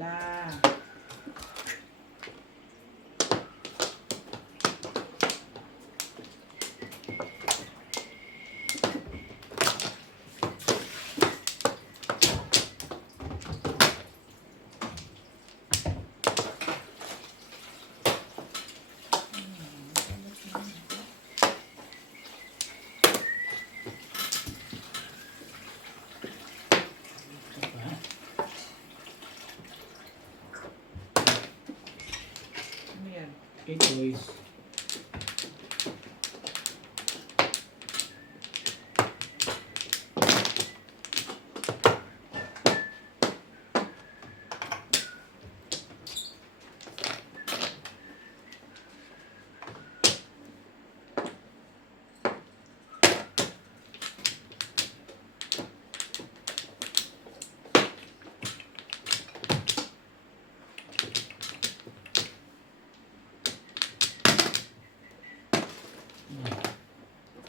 timpla. Ano yan? Okay, boys.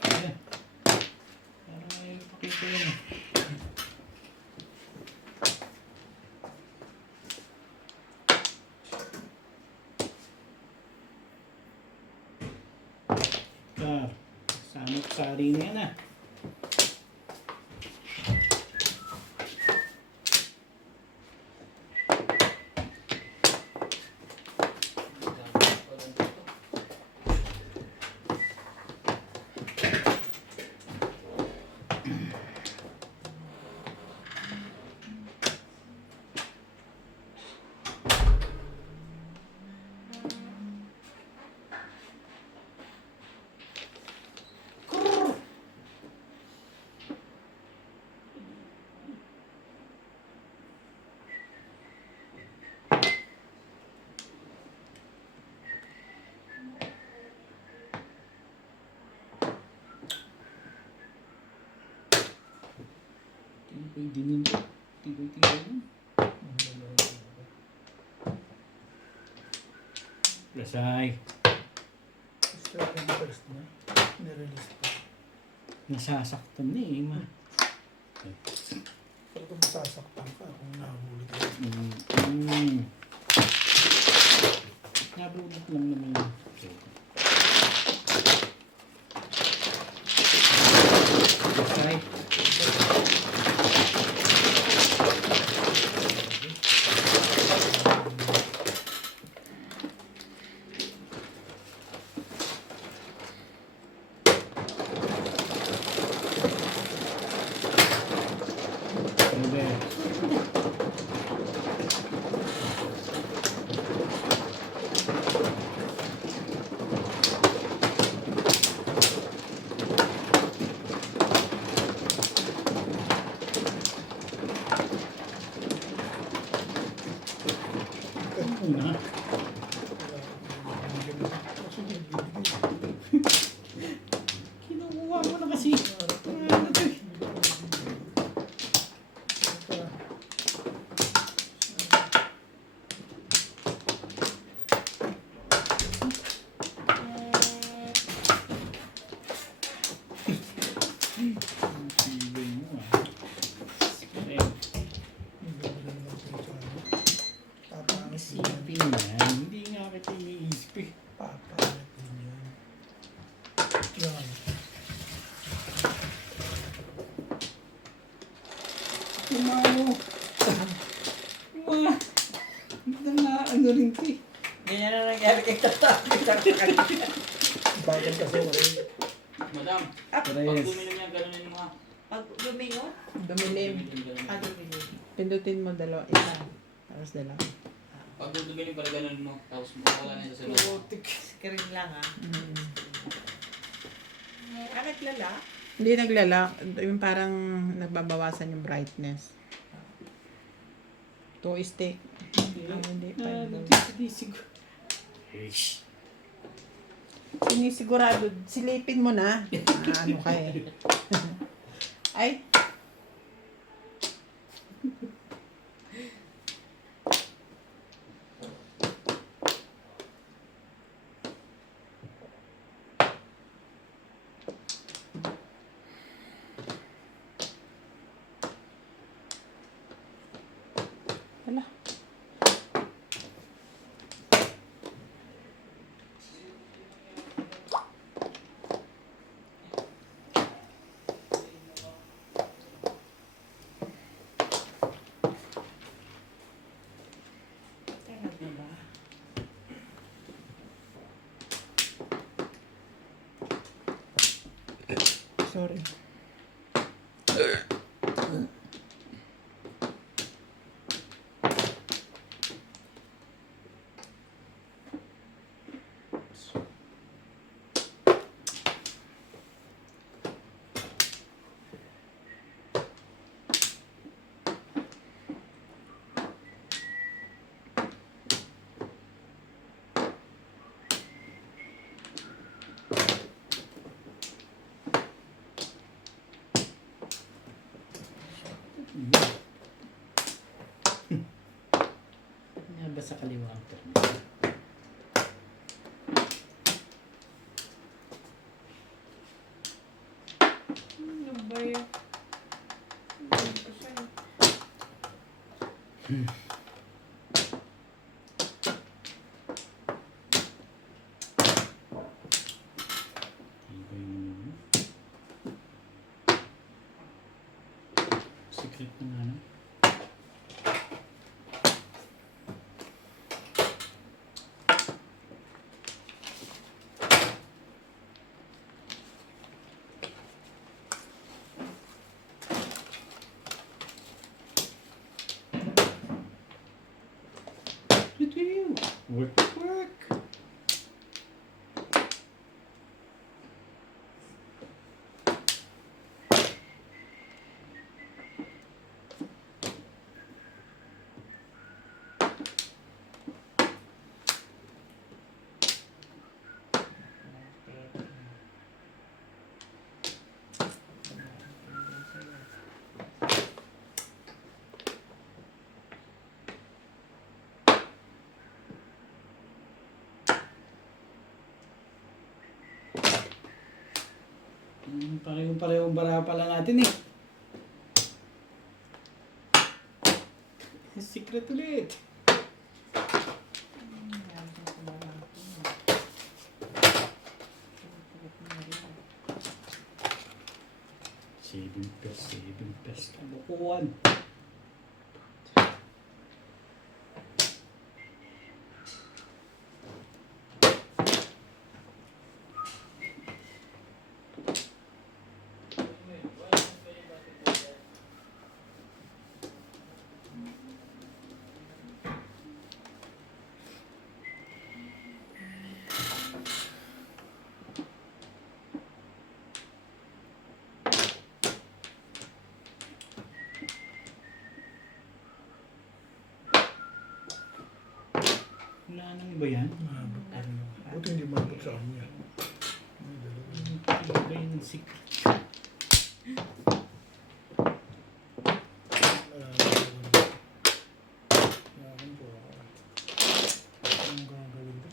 Ayan. Para ipakita yun. Samot-sari na yan ah. Tibay din yun. Tibay yun. Lasay. First na. Nirelease pa. Nasasaktan na eh, ma. Pero kung masasaktan ka, kung nahuli ka. Nabulot lang naman yun. Lasay. Una. Kinukuha mo na kasi. Ano to eh? Tibay mo ah. Ayan. Isipin yan. Hindi nga kita iniisip eh. Papalit din yan. Yan. Tumayo. Ma. Ito nga ano rin ko eh. Ganyan na nangyari kay tatabi. Bagal kasi wala. Madam, pag Parehas. duminom niya, ganunin mo ha. Pag lumingon, Dumilim. Ganunin. lumingon. Pindutin mo dalawa. Isa. Tapos dalawa. Pag duminom pala ganunin mo, tapos mawala na sa loob. Screen lang ah. Mm. Bakit lala? Hindi naglalak. Yung parang nagbabawasan yung brightness. 2 stick. Hindi. Siguro. Ish. Sinisigurado. Silipin mo na. Ano ka eh. Ay. Hala. sorry. Nga ba sa kaliwa ang turn? Ano ba yun? Ano ba siya? Ibay mo naman. Secret na nga, no? Look at you! Work, work! Parehong-parehong bara pala natin eh. Secret ulit. Saving pest. Kabukuhan. Wala nang iba yan. Mahabot pa rin naman. Buti hindi mahabot sa kanya. May dalawa. Iba yung secret. Meron po ako. Anong gagawin ko?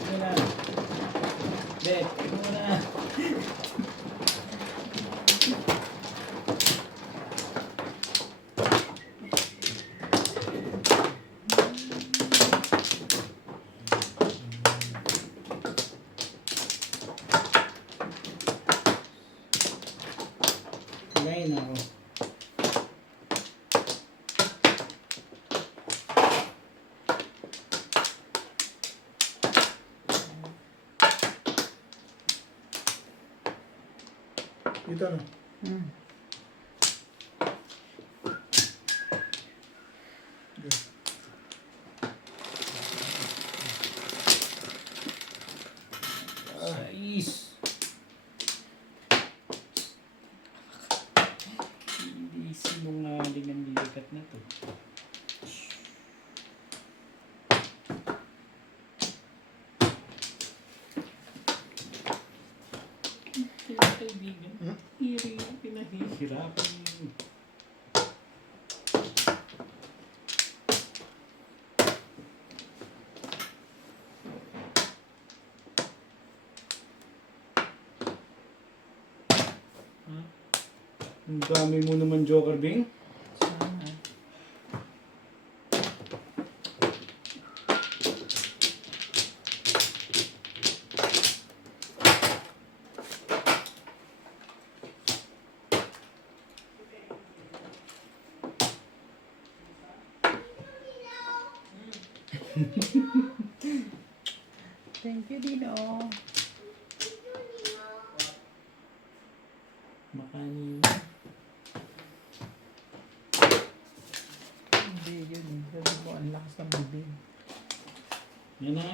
Ito na. Bet, ito na. Ngayon ako. Dito na. Hmm. Good. Sais. Hindi sinungaling ang likat na to. Kaibigan, iri yung pinahihirapan yun. Ang dami mo naman, Joker Bing. Sana. Thank you, Dino. Makanin. Hindi yun. Sabi mo, ang lakas ng bibig. Yan na.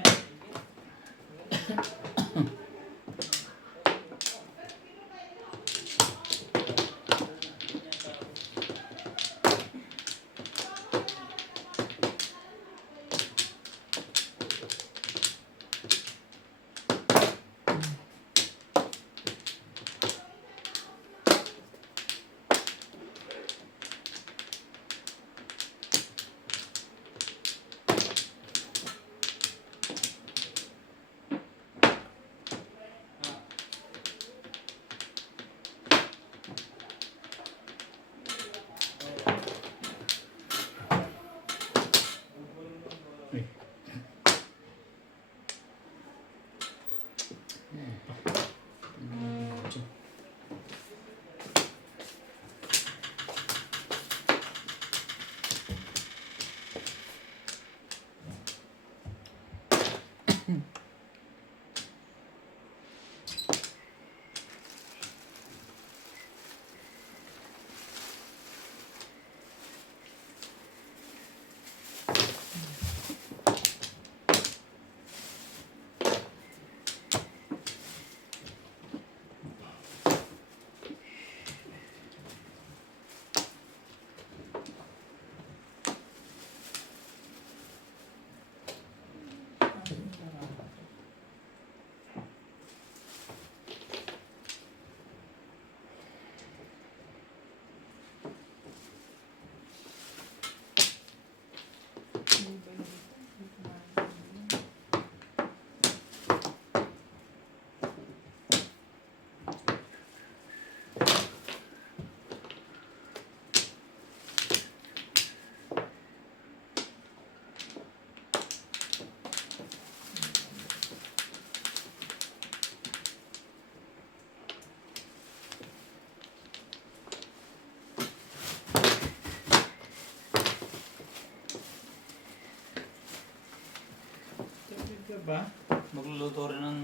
Ka ba? Magluluto rin ng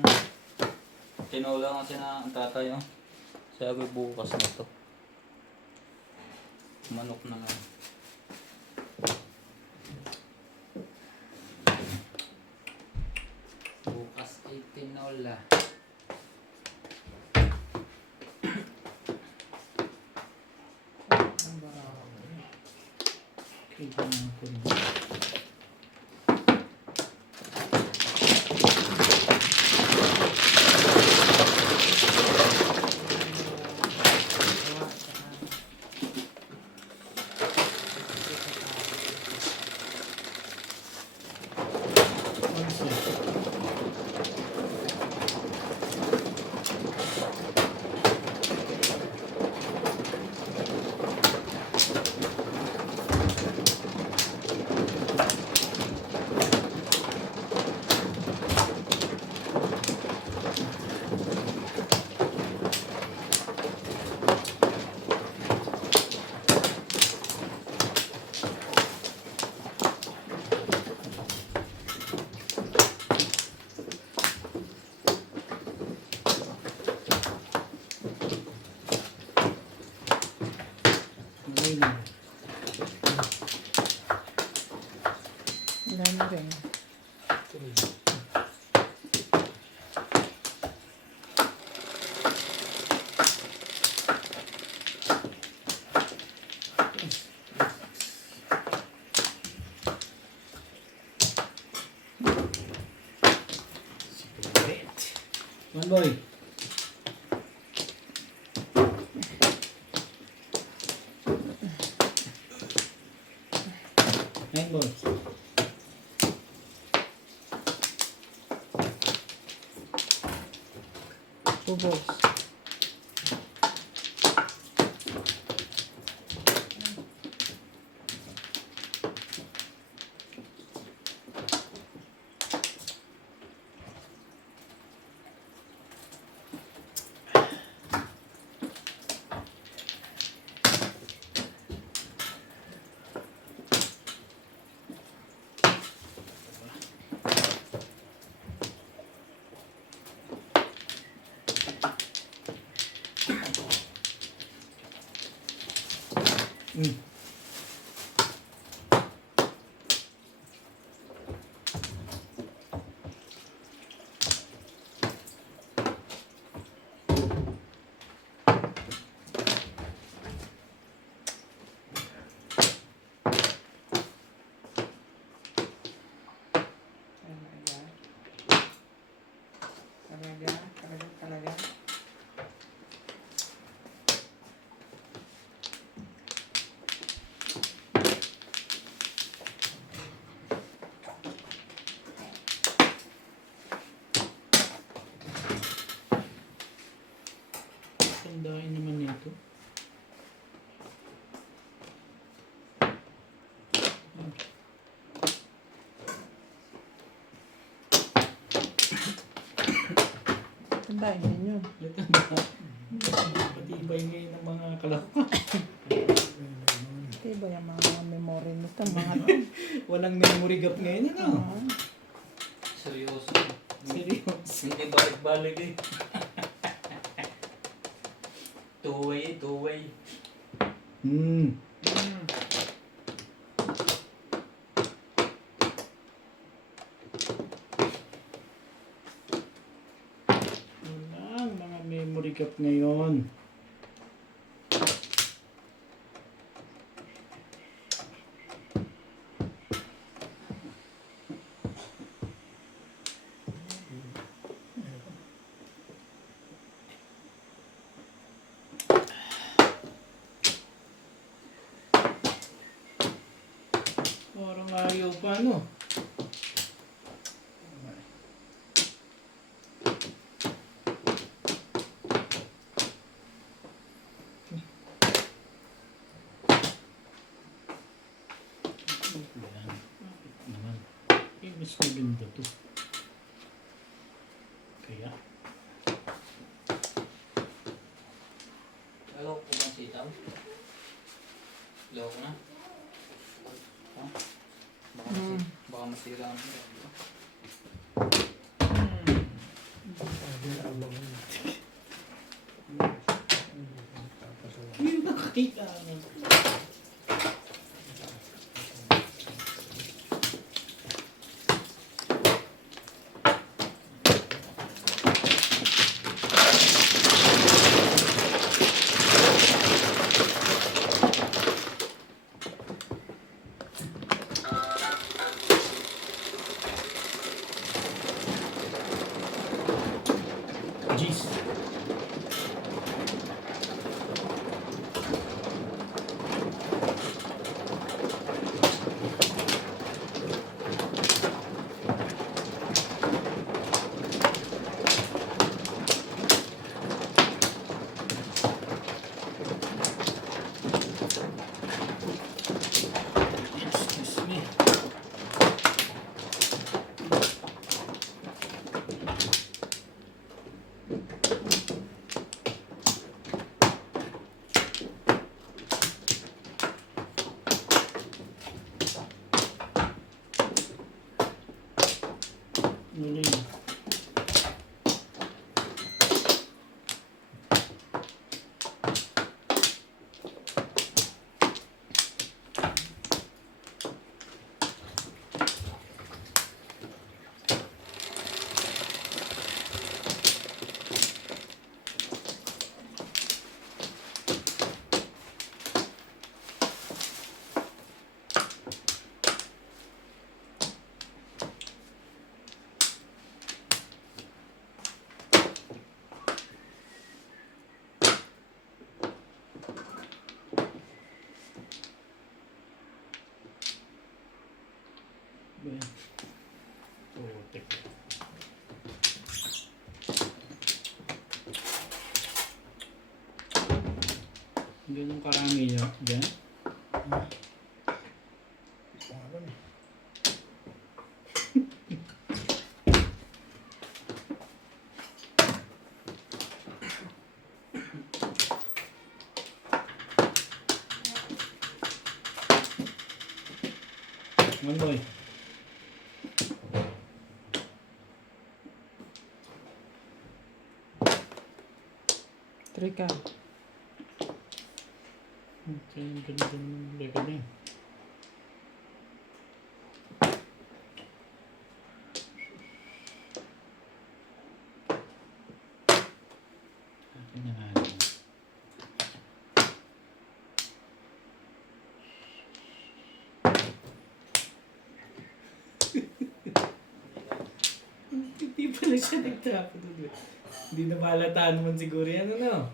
tinola kasi na ang tatay, oh. Sabi bukas na to. Manok na lang. Bukas ay tinola. Kailangan ko rin. Wala na rin. One boy. Nine boys. Two balls. Mm. Talaga. Talaga. Tandain naman nito. Tandaan ninyo. Ito na. Patibay ngayon ng mga kalakwa. Diba yung mga memory nito, mga Walang memory gap ngayon, ano? Seryoso. Seryoso. Hindi balik-balik eh. Two-way. Hmm. Walang mga memory gap ngayon. Parang ayaw pa, no? Yan. Bakit naman? Eh, mas maganda to. Kaya, Ayaw ko bang sitaw? Ayaw ko na. Ha? Baka masira ang radio. Sabi na abang yun. yung nakakita na. Jeez. Excuse me. Muli. Ayan. Putik. Ganun karami niya. Diyan. Parang eh. Manboy. Trika. Kaya yung ganda ng lega na yun. Akin na nga lang. Hindi pala siya nagtapon doon. Hindi na mahalataan naman siguro yan, ano?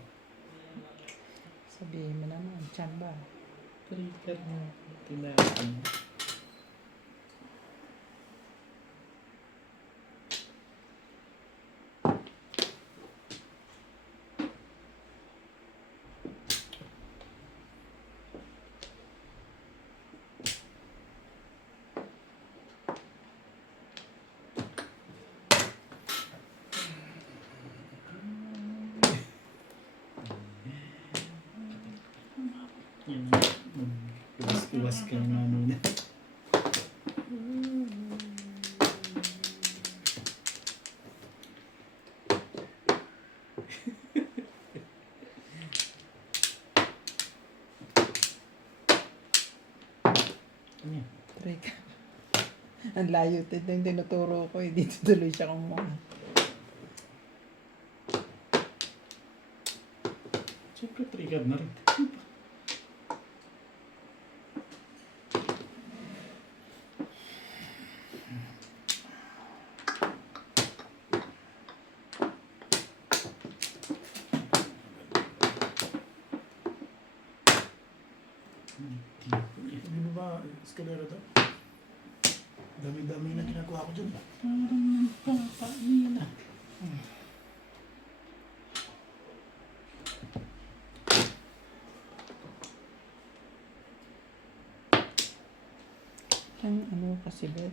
Sabihin mo naman, tiyan ba? Trigger mo. Tinapon. Yan. Iwas ka na namin. Ano yan? Trigger. Ang layo. Ito yung tinuturo ko eh. Dito tuloy siya kumuha. Siyempre trigger na rin. Hindi mo ba eskalera to? Dami-dami na ginagawa ko dyan. Parang nampapahina. Ang ano kasi ba?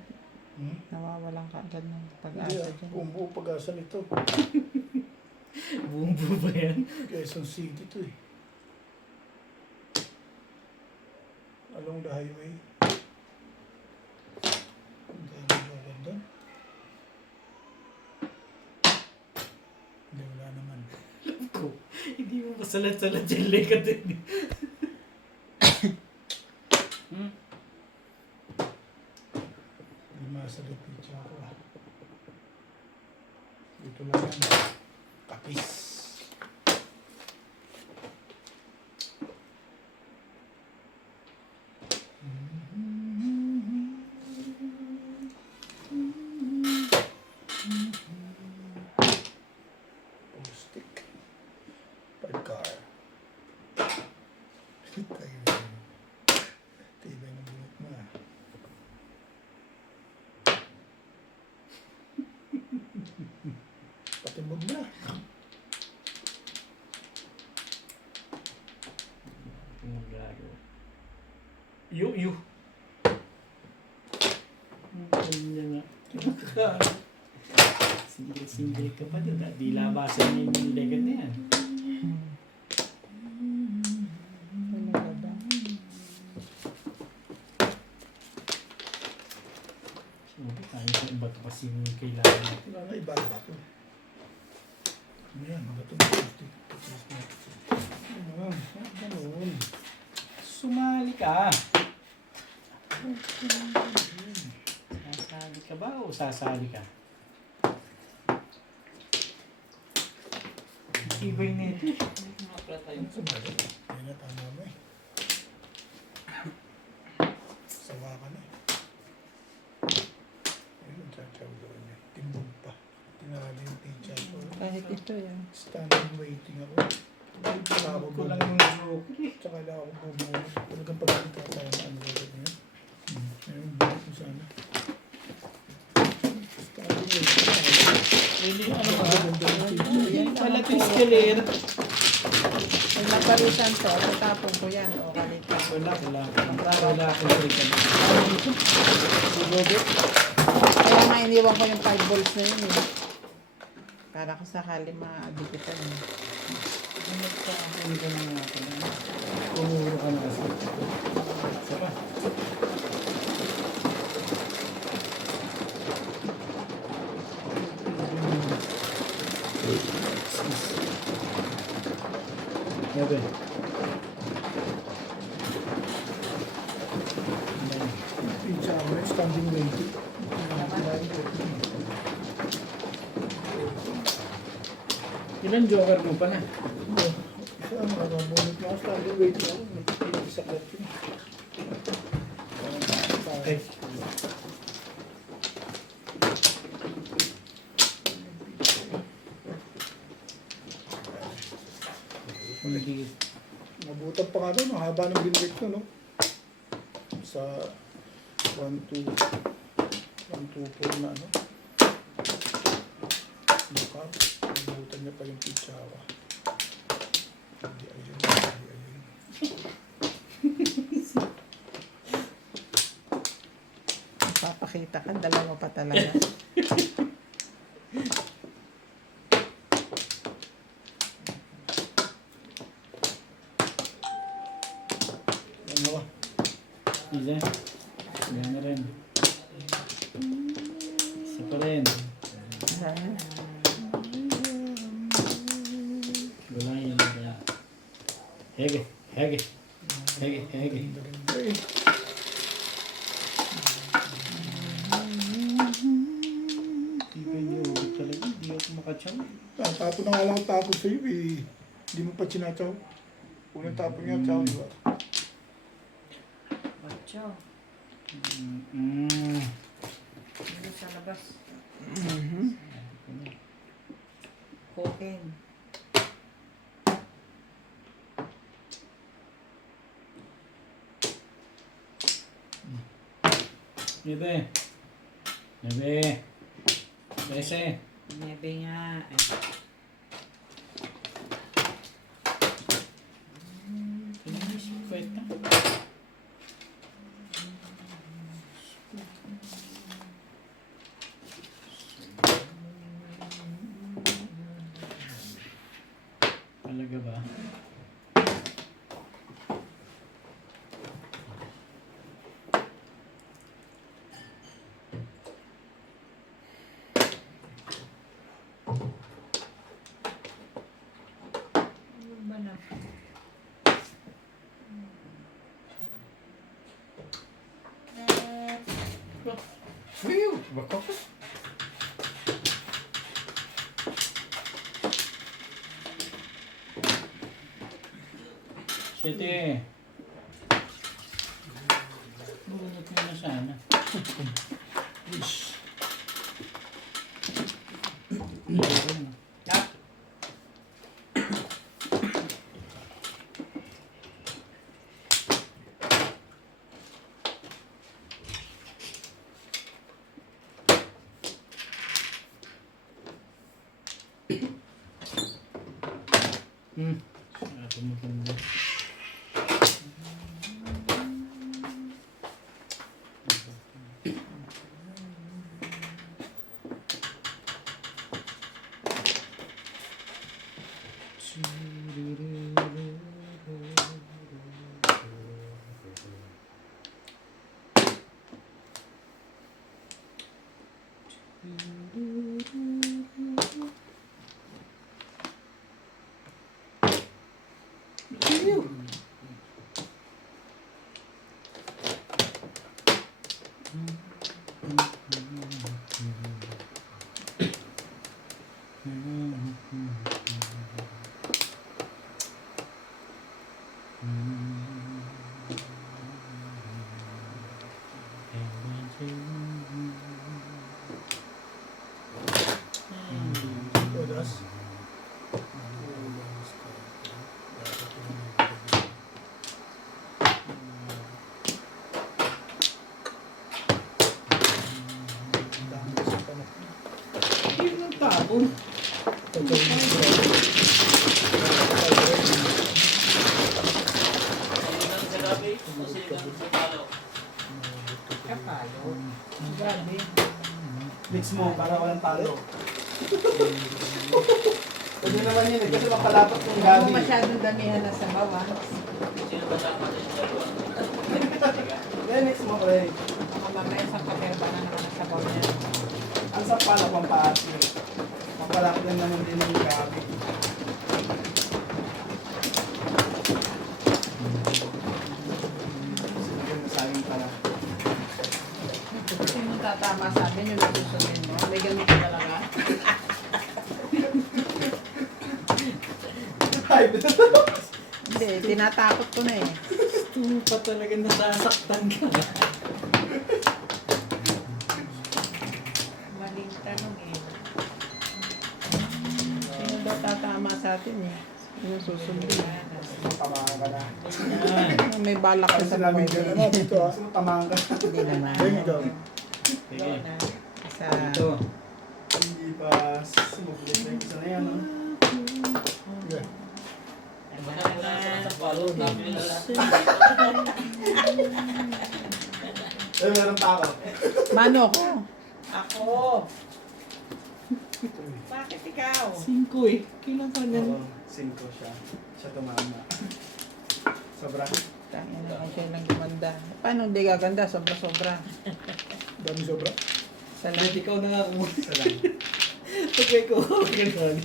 Nawawalan ka agad ng Hindi pag-asa dyan. buong buo pag-asa nito. Buong buo ba yan? Quezon City to eh. Along the highway. Ang dami jogan doon. Hindi, wala naman. Ko. Hindi mo masalat-salat yung lega din. Hindi masalit picture ko ah. Dito lang yan. Kapis. Stick. Pagkar. Tibay ng bunot mo ah. Patimbog na. Ang gago. Yu. Ang kanya nga. Single ka pa doon. Di labasan niya yung lega na yan. Talaga ba? Siyempre, tayo sa iba't kasi yung kailangan natin. Wala na iba ba ito? Ano yan? Bato na stick. Ganun. Sumali ka. Sasali ka ba o sasali ka? Ibay nito. Mga pala tayo. Ano sumali? Yan na tama mo eh. Sawa ka na eh. Ayun, sasaw doon eh. Timbog pa. Tinali yung teacher ko. Kahit ito yan. Standing waiting ako. Tsaka ako Ko lang bubuo. yung joke. Tsaka lang ako bubuo. Talagang pagkakita tayo na ano ulit niya. Ayun, bulit mo sana. Standing waiting. Really, ano ba? Maganda yung teacher. Yan pala ito escalator. Pag naparusan to, tatapon ko yan. O, kalita. Wala akong trikan. Kaya nga iniwan ko yung 5 balls na yun eh. Para kung sakali ma-abikitan eh. Nagkakaroon ka na nga pala. Pumuro ka na kasi. Isa pa. Yabe. Ilan joker mo pa na? Isa, nakabunot na ako. Standing weight lang. Nagpipili sa clutch yun. Okay. Hindi. Nabutan pa nga doon. Ang haba ng binrate ko, no? Sa 1, 2, 4 na, ano? Buka. Nabutan niya pa yung pitsawa. Hindi, ayun. Hindi, ayun. Papakita ka, dalawa pa talaga. Ano ba? Isa. Yan na rin. Isa pa rin. Wala yan. Hege. Hege. Hege. Hege. Ganda eh. Ibay niyo. Talaga. Hindi ako makatsaw. Tapo na nga lang ang tapo sa'yo eh. Hindi mo pa sinatsaw. Unang tapo niya, tsaw, di ba? Ocho. Mm. Hindi sa labas. Mhm. Cocaine. Bebe. Bebe. Bese. Nebe nga. Kwenta. Talaga ba? Ano ba na? Whew! Bako ka. Siyete. Bunot mo na sana. Sarap mo ganda. Todas. Hindi mo tapon. Grabe. Mix mo para walang talo. Pwede naman yun eh, kasi mapalapat yung Huwag gabi. mo masyadong damihan na sa bawa. Yan, mix mo pre. Baka mamaya sa kaperba na naman sa bawa niya. Ang sa pala pang paasi. Mapalapit lang naman din yung gabi. Sinagyan mo sa akin pala. Kung mo tatama sa amin yung natusunin mo, may gamit ka talaga. Hindi, tinatakot ko na eh. Gusto pa talaga nasasaktan ka. Maling tanong eh. Sino daw tatama sa atin eh? Sino susundin? Tamaan ka na. Yan. May balak ka Kasi sa namin buhay. gano'n dito ah. Sino tamaan ka? Hindi naman. Beng, ikaw. Sige. Sa... Ito. Hindi pa sumubulit na yung isa na yan. No? Sige. Sa palo, namin na lahat. Eh, meron pa ako. Mano ko. Ako! Bakit ikaw? 5 eh. Kailan ka na? Oo, 5 siya. Siya tumama. Sobra. Tangin na siya lang gumanda. Paano hindi gaganda? Sobra-sobra. Dami sobra. Sa Ba't ikaw na nga kung Isa lang. pagkay ko galit.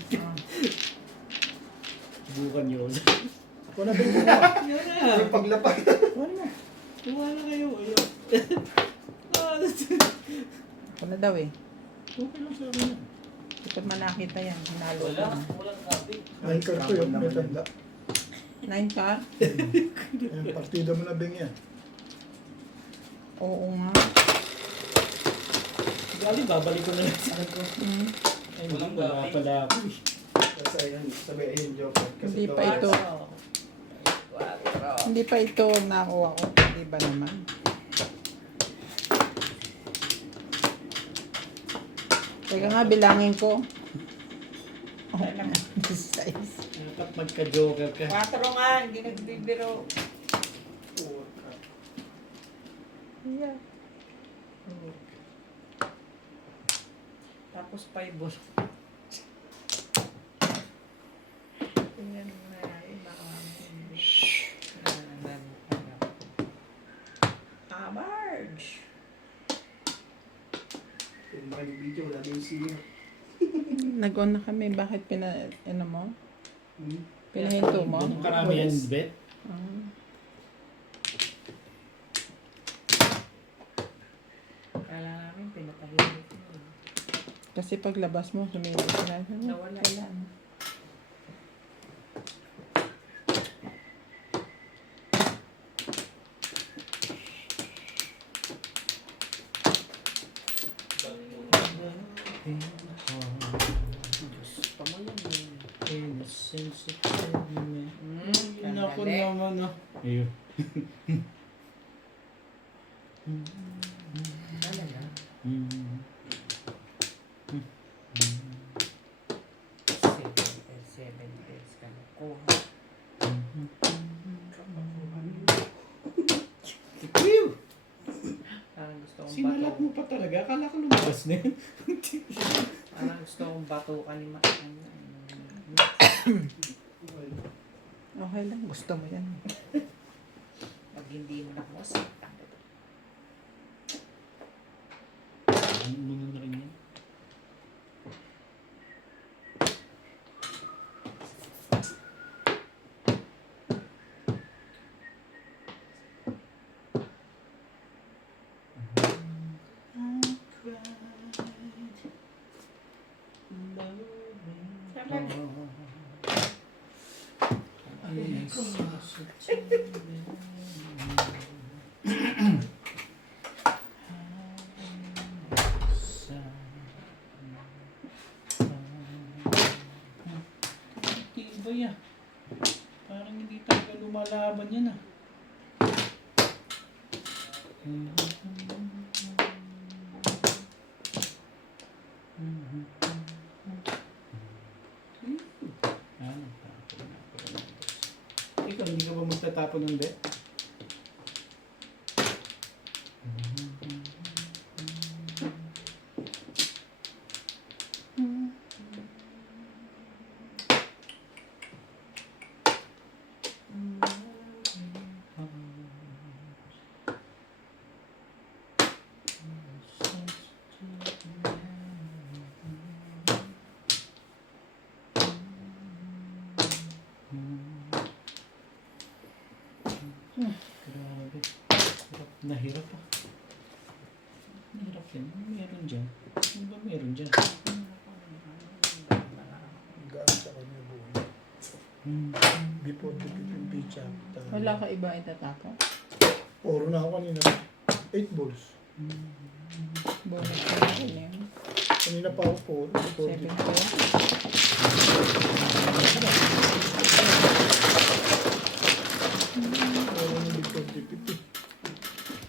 Bukan yun. Ako na Beng, mo ah. Yan na. Yung paglapag. Ano mo? Tuwa na kayo. Ayun. Ako na daw eh. Okay lang sa akin yan. Hindi ko man nakita yan. Hinalo ko Wala, na. walang kabi. May card ko yun, may tanda. 9 ka? Yung partida mo na Beng yan. Oo nga. Galing, babalik ko na lang sa ko. Hmm. Ay, Walang wala gabi. pala ako eh. Kasi ayun, sabi ayun, joker. Kasi Hindi pa ito. Hindi pa ito nakuha ko. Hindi ba naman? Teka nga, bilangin ko. Oh, size. Dapat magka-joker ka. 4 nga, hindi nagbibiro. Yeah. Tapos 5 ball. Tingnan mo na yun, baka hindi. Marge! Yung video, wala din siya. Nag-on na kami. Bakit ano mo? Hmm? Pinahinto mo? Ganun karami yan, bet. Ah. Kala namin, pinatahimik mo. Kasi paglabas mo, sumilip ka na. Nawala. Wala. Ako naman ah. Ayun. Talaga? Seven days ka na kuha. Ikuyo! Parang gusto kong Sinalat bato. mo pa talaga. Akala ko lumabas na yun. Parang gusto kong batukan ni Okay lang. Gusto mo yan. Pag hindi mo na kuha, Ano na rin yan? Tibay ah. Parang hindi talaga lumalaban yan ah. Ikaw, hindi ka ba magtatapon ng bet? Grabe. Nahirap ah. Nahirap yan. Ano meron dyan? Ano ba meron dyan? Gaan sa kanya buhay. Hmm. 450 pizza. Wala ka iba itatapon. Puro na ako kanina. 8 balls. Bonus na rin yun. Kanina pa ako 4. 7 450. ko. Puro na big 450.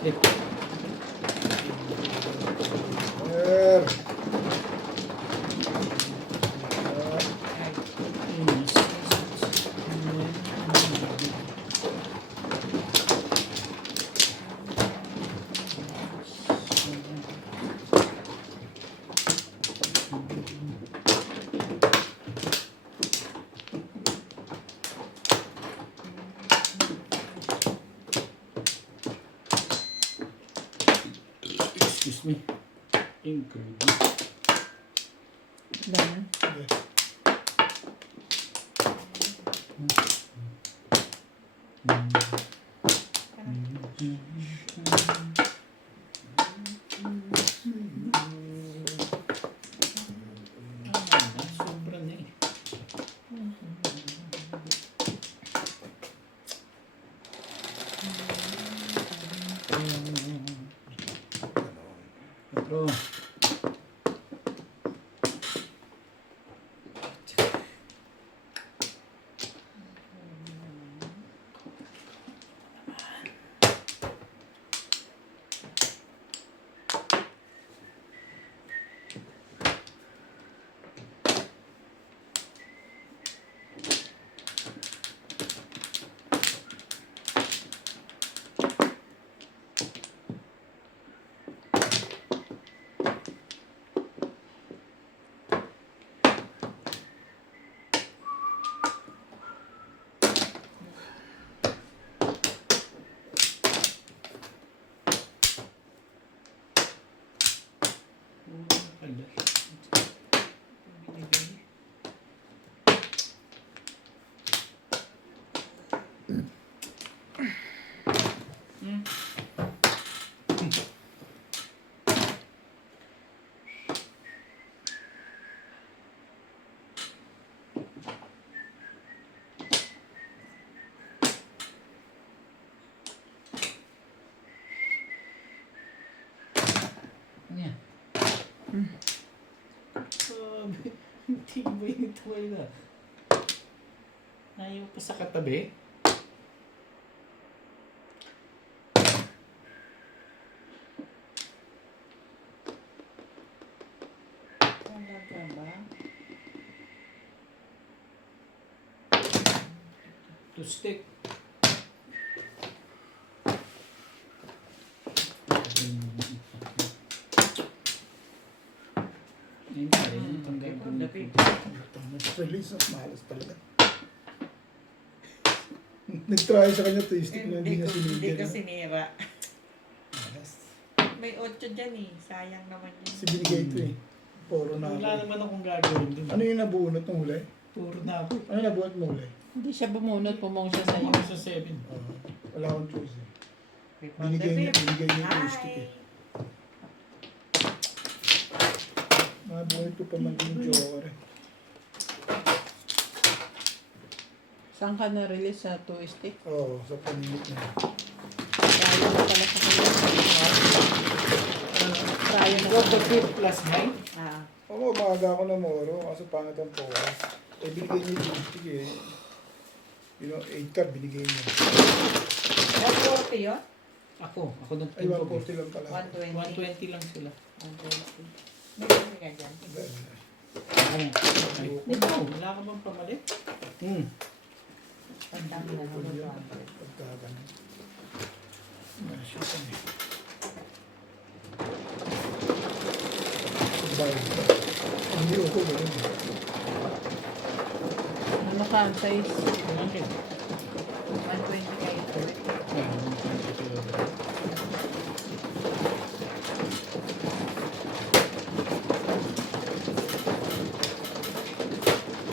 Slip. There. Excuse me. Incredible. Wala na. Yes. Sobra na eh. Pero, pala. Binigay. Ano yan? Sabi, tibay nito na. Ayaw pa sa katabi. Talaga ba? To stick. Ayun pa rin, itong gagawin ko. Release of malas talaga. Nag-try sa kanya twisting na hindi niya Hindi ko sinigyan. sinira. Malas. May 8 dyan eh. Sayang naman yun. Si binigay ito eh. Puro na Wala ako. naman akong gagawin dun. Ano yung nabunot ng huli? Puro na ako. Ano nabunot mo huli? Hindi siya bumunot, pumong siya sa'yo. Ako sa 7. Wala akong choice eh. Fifth Binigay niya yung Hi! twisting eh. Nabunot ko pa man yung joker eh. Saan ka na-release sa 2 stick? Oo, sa paninit na. Tayo na pala sa kanya. Tayo na Ikaw sa ba 5 plus 9? Ah, Oo, maaga ako na moro kasi pangit ang pokas. Eh, binigay niya yung twisting eh. You know, 8 card binigay niya. 140 yun? Ako ng Ay, 140 lang pala. 120. 120 lang sila. 120. May bumili ka dyan. Ay, ikaw, wala ka bang pamalit? Pagdami na naman 200. Pagkakanan. Masya ka eh. Hindi ako ganun. ano ka, ang size? 100. 120 kayo.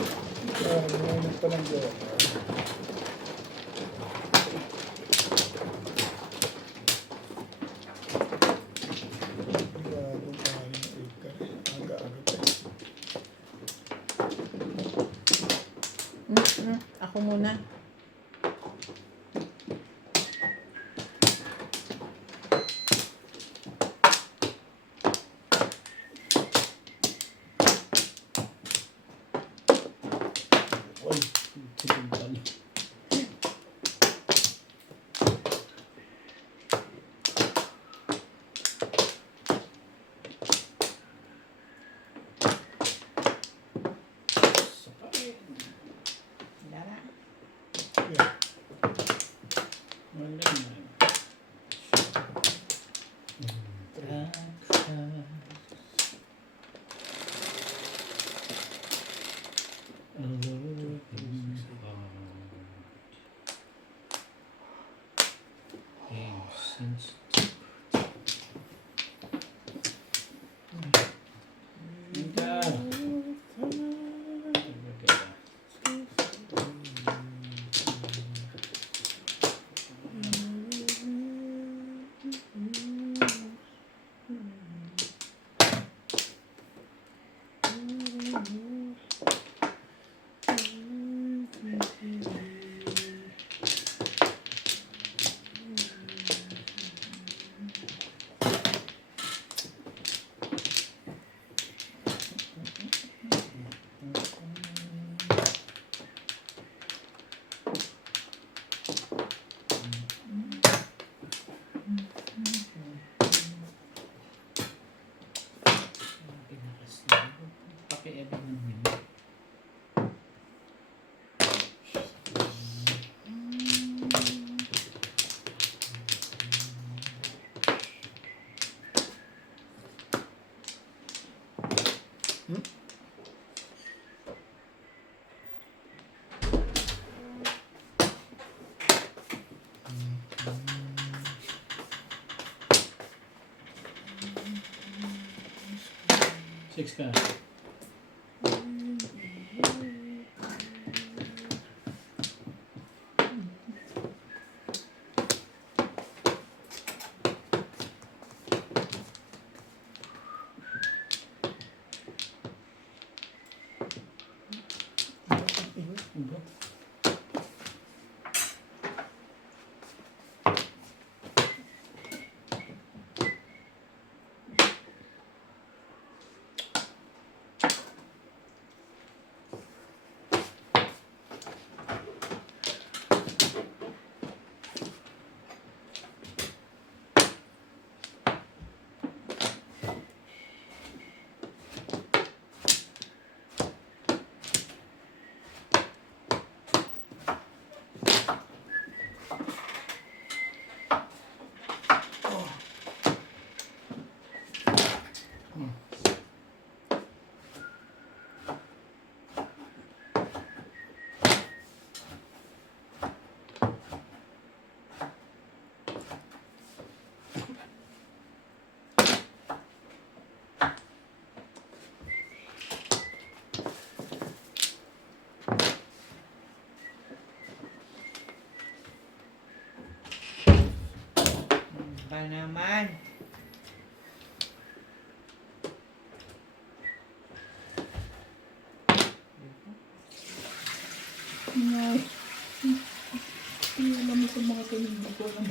Ngayon pa ng joker. Ako muna. Uy, tipid pala. Sapain. Wala na. Yeah. Wala na. Paki-edit ng yun. Six ka. Iba. Ba naman. Alam mo sa mga kanil, hindi ko alam.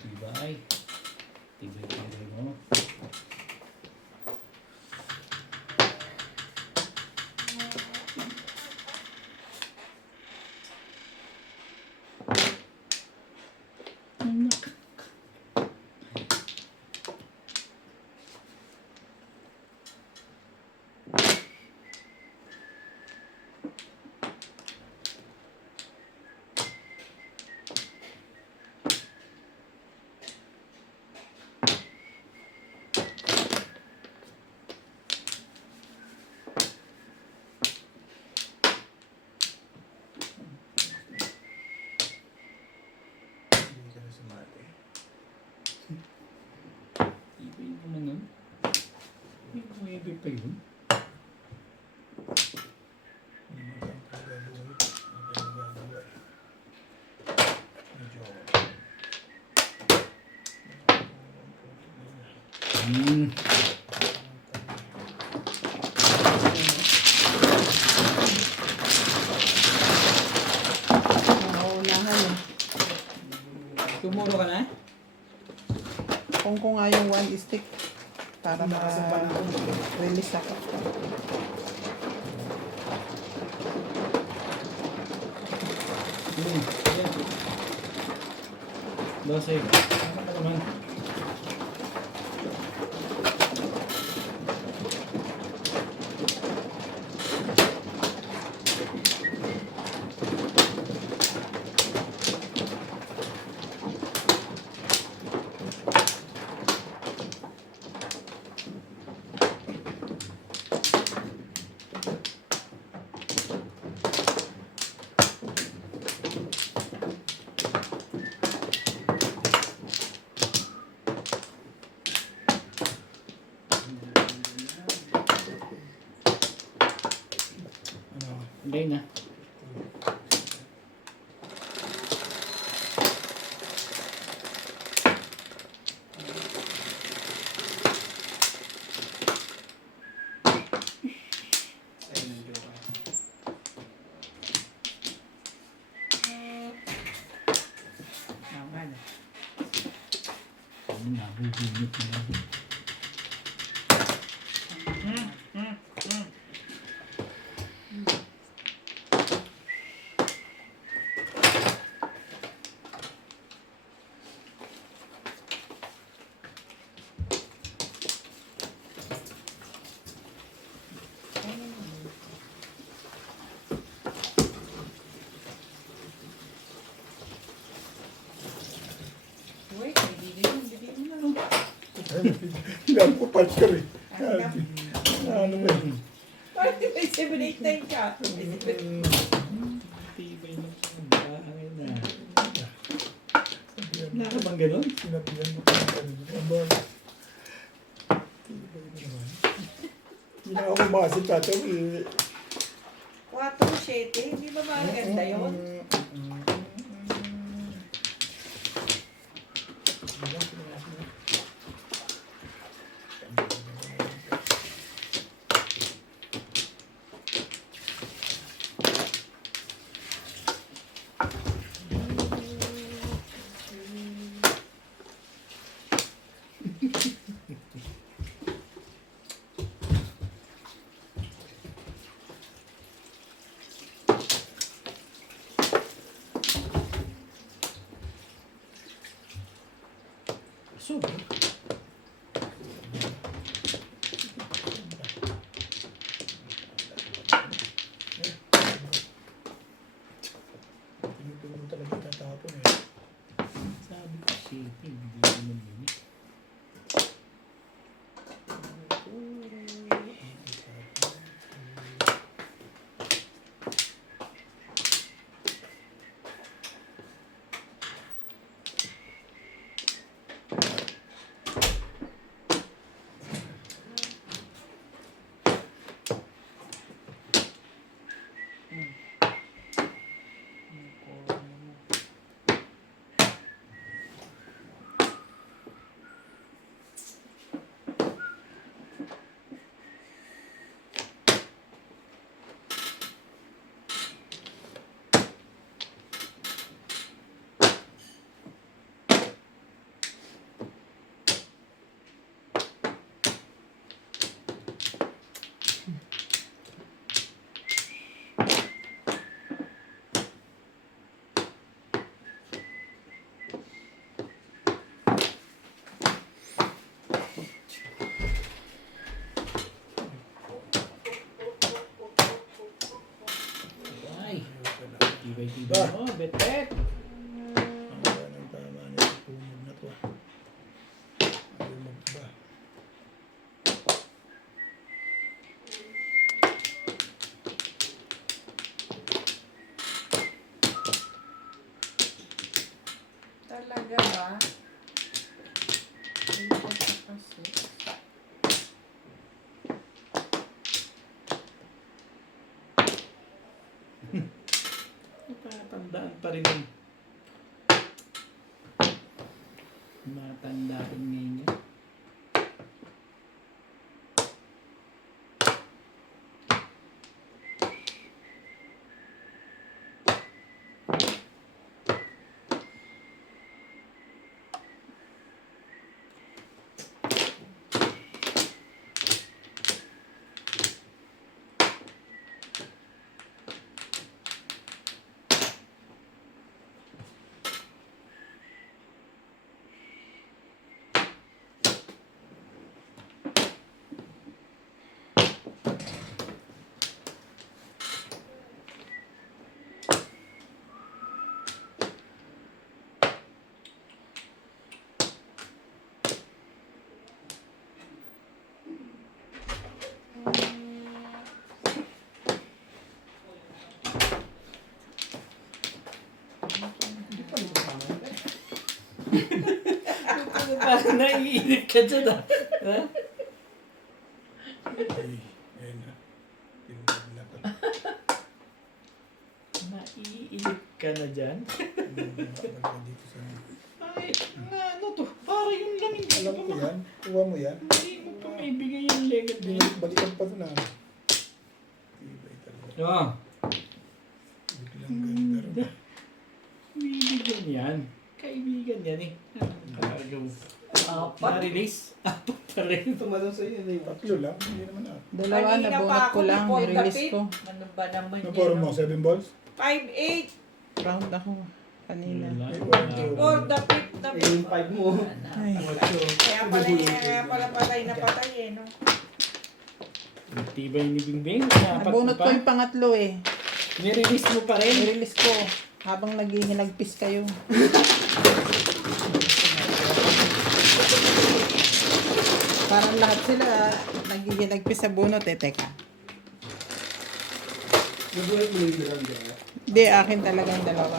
Tibay. Tibay mo. Anak. Hindi ka na sumati. Tibay naman nun. May buwebe pa yun. Hindi mo lang kagaluhin. Hindi ka nagagawa. Medyo Hmm. Nauunahan eh. Tumuro ka na? Kung nga yung one stick para Nakasapa na ako. ma-release ako. Hmm. Yan. 12. Ano ka naman? Ano? Hindi na. Ay, medyo ka. Naman. Ano na, bubunit na lang. Uy, may bibili mo na. Yan po, patcher eh. Ano Ano ba yun? Bakit may 789 ka? Tibay ng bahay na. Wala ka bang ganun? Sinabihan mo pa ng ganun. Ang bala. Tibay na naman. Hindi na ako makasip tato. 4-7, hindi ba maganda yun? So, Tinutulong talaga tatapon eh. sabi ko siya, hindi naman yun eh. Ay, tibay-tibay mo, bet-bet. Ang ba ng tama na yung tumog na to ah. Ayaw magba. Talaga ba? Hindi ko siya kasi. Natatandaan pa rin yun. Matandaan ngayon yun. Parang naiinip ka dyan ah. Ha? Ay, ayun na. Pinag na pala. Naiinip ka na dyan? Nakabalik dito sa... Ay, ano to? Para yung lang hindi Alam pa ko yan. Kuha mo yan. Hindi mo pa maibigay yung legat mo. Balikan pa ito na. Ibay talaga. Ah, Biglang ganda rin. bibigyan yan. Kaibigan yan eh. Anong kagagaw? Na-release? Apat pala yun. Tumalon sa iyo. Tatlo lang. Hindi naman ah. Dalawa, Kanina pa nabunot ako ko lang, before the nirelease pit. ko. Ano ba naman Ano yan? poro mo? 7 balls? 5-8 Round ako kanina. for the pit na Eh, yung 5 mo. Ay, Kaya pala patay na patay eh, no? Tibay ni Bingbing. Apat nabunot pa. ko yung pangatlo eh. Nirelease mo pa rin. Nirelease ko habang naghihinagpis kayo. Parang lahat sila naghihinagpis sa bunot eh. Teka. Nabuhay mo yung bilang dyan. Hindi, akin talaga yung dalawa.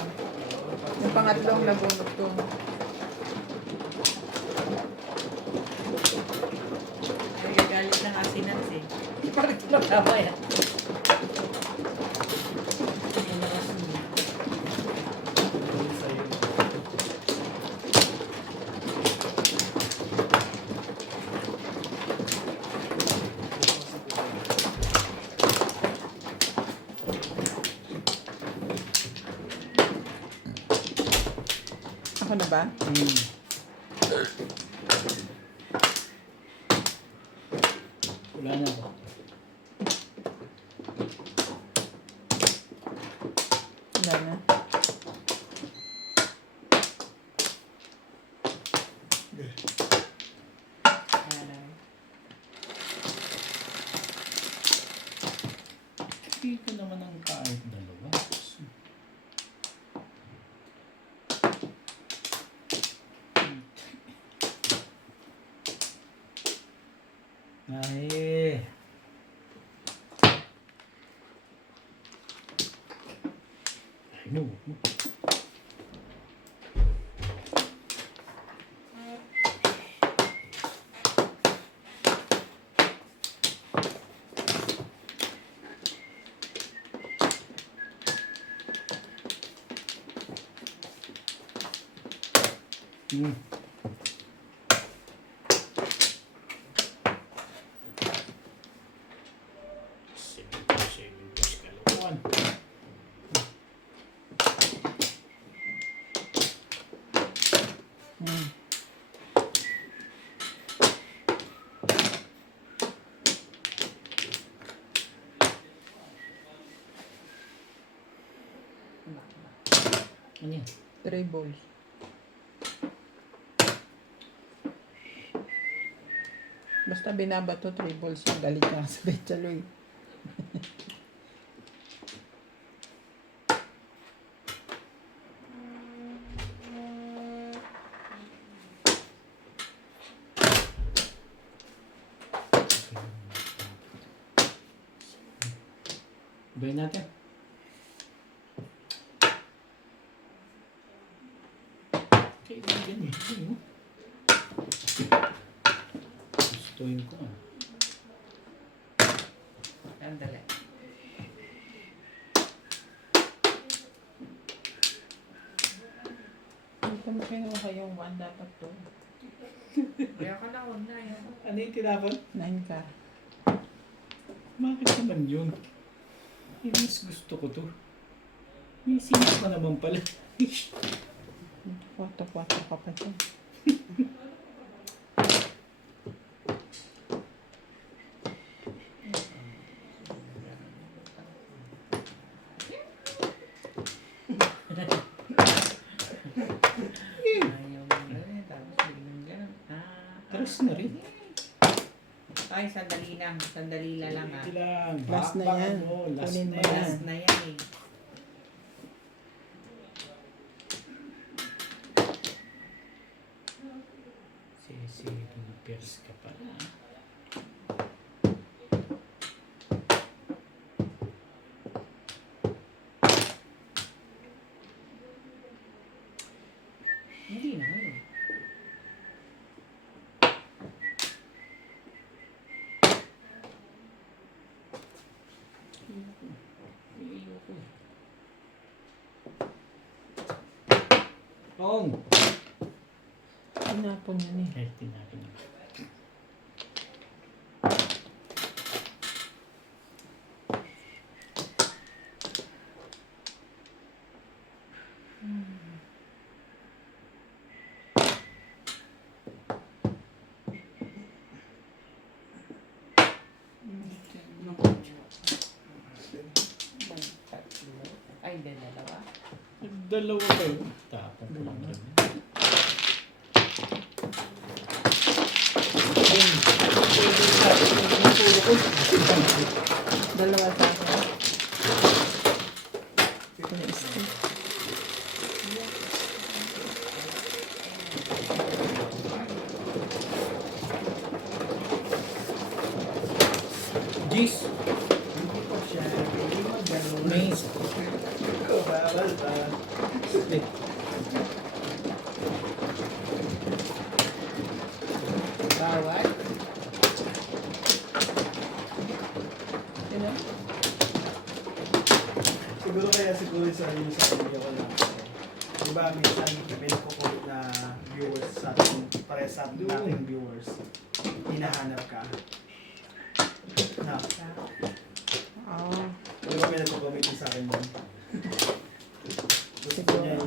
Yung pangatlong nabunot ko. Nagagalit na nga si Nancy. Parang tumatama yan. Ako na ba? Wala na ako. Wala na. Okay. Hindi ko naman ang kahit dalawa. Ay. Ay, no. Hmm. Kalokohan. Hmm. Ano yan? 3 balls. Basta binabato 3 balls yung galit niya sa Betchaloy. Bayin natin. Kaibigan eh. Ano? Gustuin ko ah. Andali. Hindi ko makinuha yung 1 dapat to. Kaya ka na, huwag na yun. Ano yung tinapon? 9 ka. Bakit naman yun? Eh, mas gusto ko to. May sinip pa naman pala. 4 ka pa dyan. Ayaw mo na rin, tapos biglang ganun. Aras na rin. Ay, sandali lang. Sandali lang ah. Ilang. Last na yan. Last Kunin na mo yan. Last na yan eh. Pers ka pala. Hindi na ngayon. Ong! Tinapon yun eh. Eh, tinapin na. Ay, hindi, dalawa. Dalawa kayo. Tapon ko lang rin. Dalawa sa akin. Yung stick. Jeez! Maze. Split. Bawal. Sino? Siguro kaya siguro sa inyo sa video ko lang. Diba minsan may nagpo-comment na viewers sa ating pares sa ating viewers. Hinahanap ka. Na, Oo. diba may nagpo-comment din sa akin yun? Gusto niya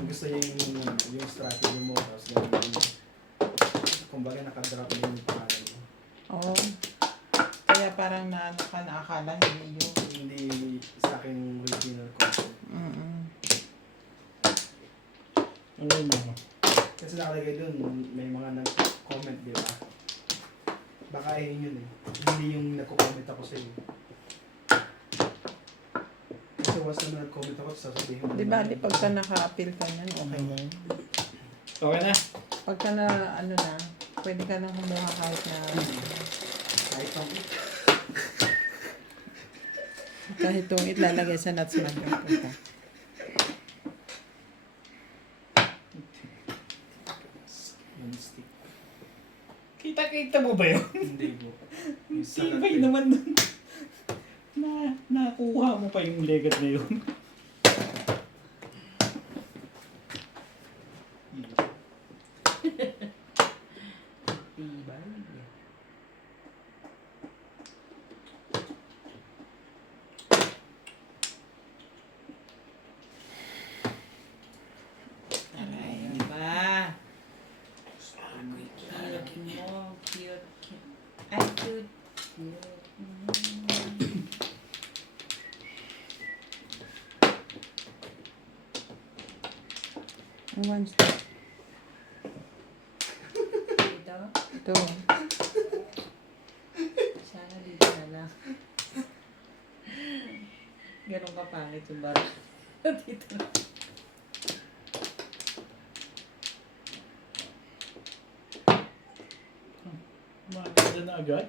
yung strategy mo. Tapos gano'n. Kumbaga nakadrop din yung pangalan mo. Oo. Kaya parang nakakala hindi yun. Hindi sa akin yung original content. Ano yun ako? Kasi nakalagay dun, may mga nag-comment, di ba? Baka yun eh. Hindi yung nagko-comment ako sa iyo. Kasi once na nag-comment ako, sasabihin mo. Di ba, di pagka naka-appeal ka niyan, okay na yun. Okay na? Pagka na, ano na, pwede ka nang kumuha kahit na, Kahit ang kahit itong ilalagay sa nuts man yung punta. yung stick. Kita-kita mo ba yun? Hindi po. Yung salat Tibay eh. naman nun. Nakuha mo pa yung legat na yun. Tibay. Aray, ba? Cute mo, cute, cute. Ay, cute, cute. Ang one stick. Dito, Ito. sana dito na lang. Ganun ka pangit yung bar. Dito na. Maganda na agad.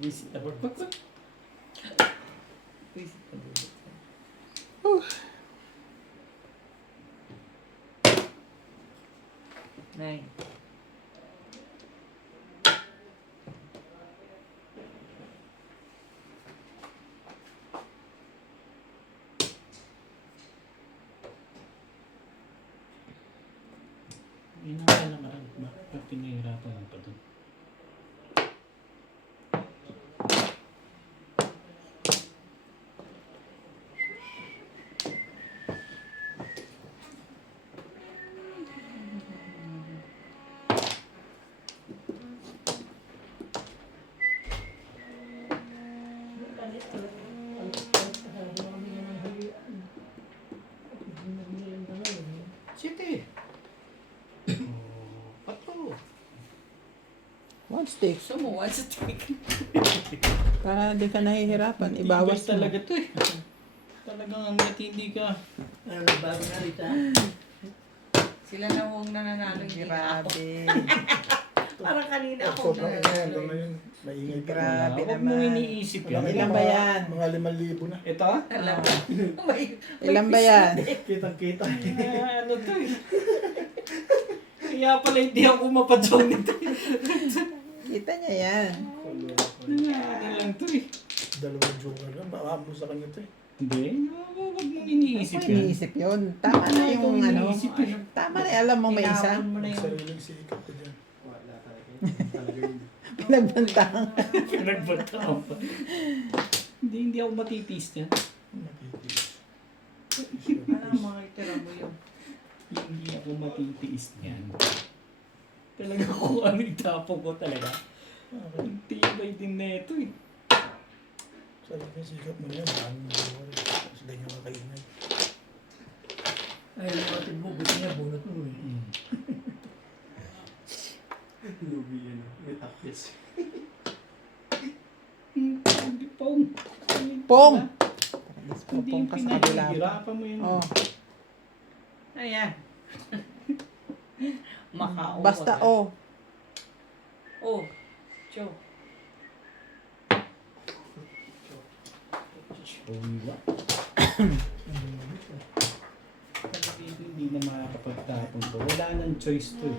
Buisit na ba? Buisit na ba? Nine. Inakala lang aral. Bakit pinahirapan mo pa dun? City! Patro! One stick. Gusto mo, one stick. Para di ka nahihirapan. Ibawas mo. talaga to eh. Talagang ang matindi ka. Ano, bago na rita? Sila na huwag nananalo. Hindi na ako. Grabe. Parang kanina ako Sobrang ingay hanggang ngayon. Maingay pa. Grabe Huwag mo naman. iniisip yan. Ilan ba yan? Mga 5,000 na. Ito? Alam mo. May Ilan ba yan? Kitang-kita. Ano to eh. Kaya pala hindi ako mapadsong nito. Kita niya yan. Ano lang to eh. Dalawang joker lang. Makambo sa kanya to eh. Hindi, huwag mong iniisip Ako yan. iniisip yun. Tama na yung Ito, ano. iniisip eh. Tama na, alam mo may isa. Tinapon mo na Ang yun. sariling sikap ko dyan. Wala talaga yun. Pinagbantang. Pinagbantaan pa. Hindi ako matitiis niyan. Matitiis. Alam mo, itira mo yun. Hindi ako matitiis niyan. Talaga kung ano itapong ko talaga. Ang tibay din na ito eh. Sariling sikap mo yan. Maraming joker eh. Tapos ganyan ka kaingay. Ay, kapatid mo, buti niya, bunot mo eh. Lubi yan. May tapis. Hindi pong. Pong! Hindi Pong yung ka sa kabila. pinahihirapan mo yun. Oh. Ayan. Makao. Basta oh. Oh. Cho. Wala. Talaga hindi na makakapagtapon ko. Wala nang choice to eh.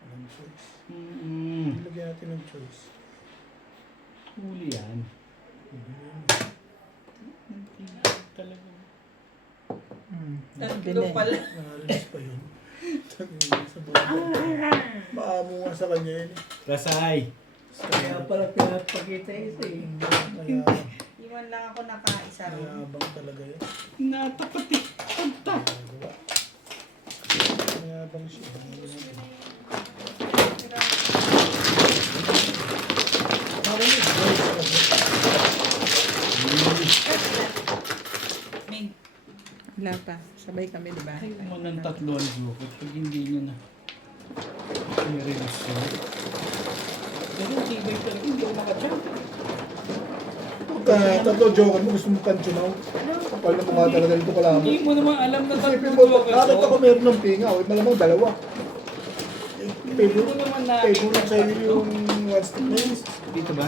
Walang choice. Lagyan natin ng choice. Huli yan. Bibili Talaga. Tatlo Bili. pala. Nakalinis pa yun. Tangin sa buhay. Maamo nga sa kanya yun eh. Rasay. Kaya pala pinapakita ito eh. Iwan lang ako nakaisa ron. Mayabang talaga yun. Natapat eh. Pagta. Mayabang. Mayabang siya. Ming. Wala pa. Sabay kami, di ba? Ayaw mo ng tatlo ang gukot pag hindi nyo na i-release yun. Pero tibay talaga. Hindi ako nakachamp. Tatlo joker mo, gusto mo kanchunaw. Kapal na mukha talaga dito kalamo. Hindi mo naman alam na tatlo Isipin mo, joker nakita ko ko. meron ng pinga, o malamang dalawa. Hindi mo naman Pwede nakita mo sa'yo yung one step na yun. dito ba?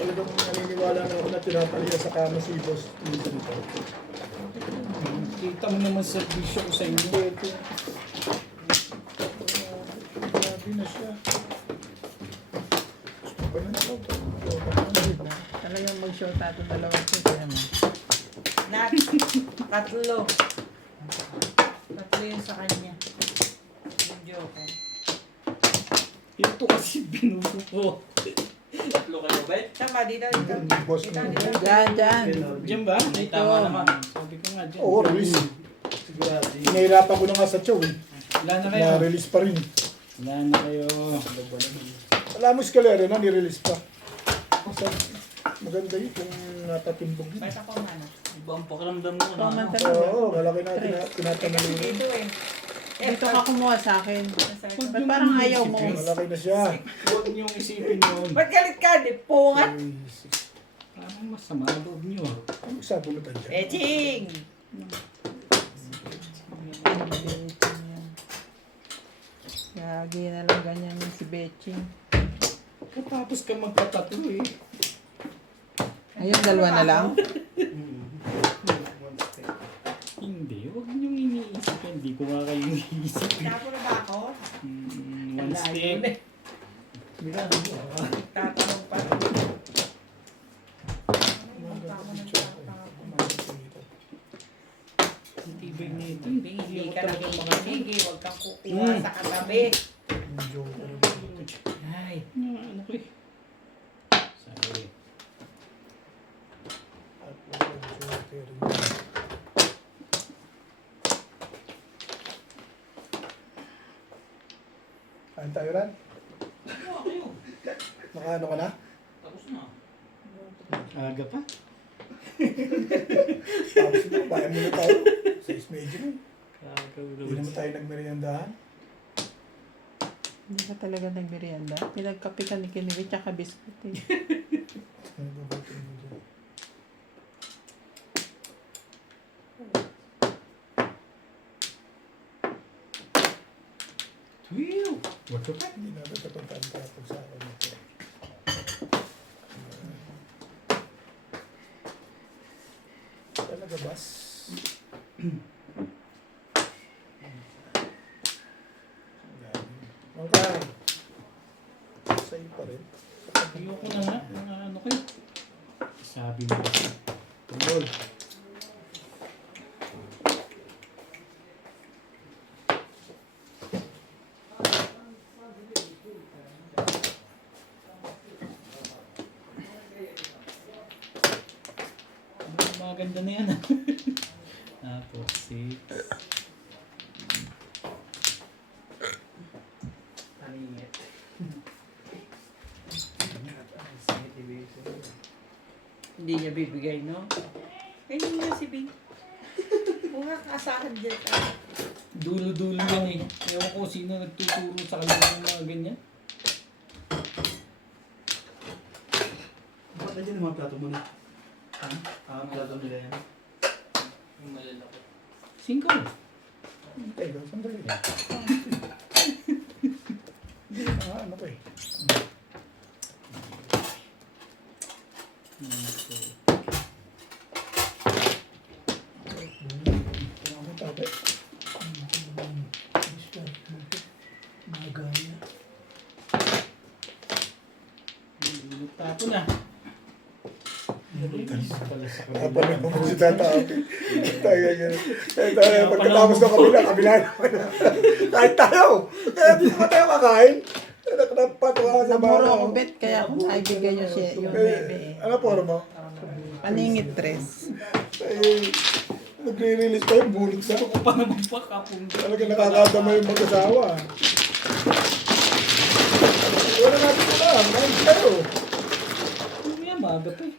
Talagang naniniwala na ako na tinataliya sa kama si boss. Kita mo naman sa bisyo ko sa inyo. Ito. Grabe na siya. Gusto ko na ito. Talagang mag-show tato dalawang ito. Yan mo. Nat. Tatlo. Tatlo yun sa kanya. Yung joker. Ito kasi binuso ko. Tatlo kayo, Bet? Tama, dito, dito. Boss Dito, mo. dito. Diyan. Diyan ba? Ay, tama naman. Sabi ko nga dyan. Oo, release. Sigurado. Pinahirapan ko na nga sa show eh. Wala na kayo. Na-release pa rin. Wala na kayo. Alam mo eskalera na, ni-release pa. So, maganda yun kung napatimbog yun. Ba't ako man? Iba ang pakiramdam mo na. Paman ano? talaga. Oo, malaki na Eh, kasi tinatanong dito eh. Dito ka kumuha sa akin. Ba't Ba't parang ayaw mo? Malaki na siya. Huwag niyong isipin yun. galit ka? Di pungat. Parang masama loob niyo. Ano sa bulutan dyan? Eching! Gagi na lang ganyan yung si Betching. Katapos ka magpatatlo eh. Ayun, dalawa na lang. Hindi, huwag niyong iniisip yan. Hindi ko nga kayo iniisip. Tapo na ba ako? One step. Tatanong pa. Ang tibay nito. Hindi ka nakikinig eh. Huwag kang kukuha sa katabi. Ay. Ano ko eh. Sorry. Kain tayo ran? Nakaano ka na? Tapos na. Aga pa. Tapos na, kaya muna tayo. 6 medyo na. Kakaulo. Hindi naman tayo nagmeriendahan. Hindi ka talaga nagmerienda. Pinagkape ka ni Kiniwi tsaka biskuit eh. Ano ba ba ito mo dyan? Whew! What the fuck? Hindi na tatapagtaan tapos sa akin ito. Talaga bas? pa rin. Ayoko na nga. Mga ano kayo. Sabi mo kasi. Tumol. Maganda na yan. Tapos 6. Paningit. Ang singit ibig sabihin. Hindi niya bibigay, no? Ganyan nga si Bing. Mga kaasahan dyan ka. Dulo-dulo yan eh. Ewan ko sino nagtuturo sa kanila ng mga ganyan. Ba't nandiyan yung mga plato mo na? Ha? Plato nila yan. Yung malalaki. 5. Teka, sandali. Hindi na ano ko eh. Kailangan ko tabi. Magaya. Tapo na. Napanood mo si Tata Api. Tayo yan. Tayo, pagkatapos ng kabila naman. Kahit tayo. Kaya di ba tayo kakain? Nakapatuwa sa Namuro bala. ako bet, kaya ako naibigay yung, yung bebe eh. Ano po mo? Paningit 3. Ay, nagre-release pa yung bulot sa. Ako pa naman pa kapong. Talaga nakakadama yung mag-asawa. Wala natin ko lang. Kain tayo. Ano yan, maaga pa eh.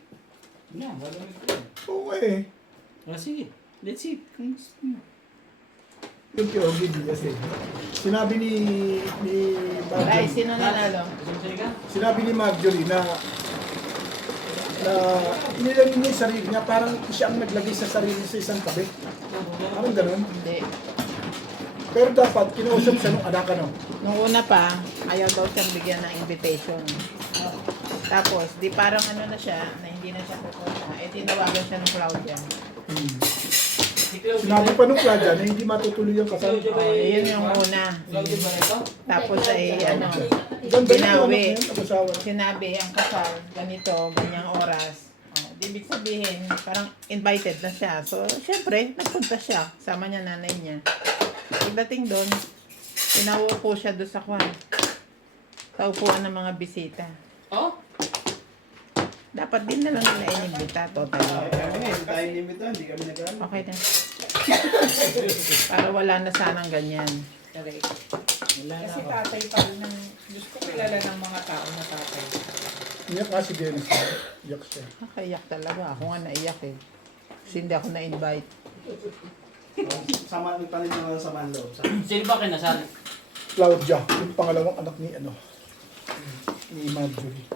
Na, malamig ko. Oo eh. Ah, sige. Let's see. Kung gusto mo. Yung Kyogi kasi. Sinabi ni Ay, Marjorie. sino nanalo? Sinabi ni Marjorie na inilan niya yung sarili niya, parang siya ang naglagay sa sarili sa isang tabi. Parang ganun. Hindi. Pero dapat, kinausap siya nung anak ano. Nung una pa, ayaw daw siyang bigyan ng invitation. Tapos, di parang ano na siya, na hindi na siya pupunta. Eh, tinawagan siya ng Claudia. Sinabi pa nung Claudia na hindi matutuloy yung kasal. Yun yung una. Tapos ay, ano, Ganda yung binawi. anak niya, mag-asawa. Sinabi, ang kasal, ganito, ganyang oras. Di ibig sabihin, parang invited na siya. So, syempre, nagpunta siya. Sama niya nanay niya. Pagdating doon, pinaupo siya doon sa kwan. Sa upuan ng mga bisita. Oh? Dapat din na lang nila inimbita, totally. Hindi tayo inimbita, hindi kami nag-ano. Okay na. Para wala na sanang ganyan. Correct. Wala na Kasi ako. tatay pa rin ng, Diyos ko kilala ng mga tao na tatay. Iyak nga si Dennis. Iyak siya. Nakaiyak talaga. Ako nga naiyak eh. Kasi hindi ako na-invite. Sama, nagpanin nyo sa man loob. Sino ba kinasal? Claudia, yung pangalawang anak ni ano, ni Marjorie.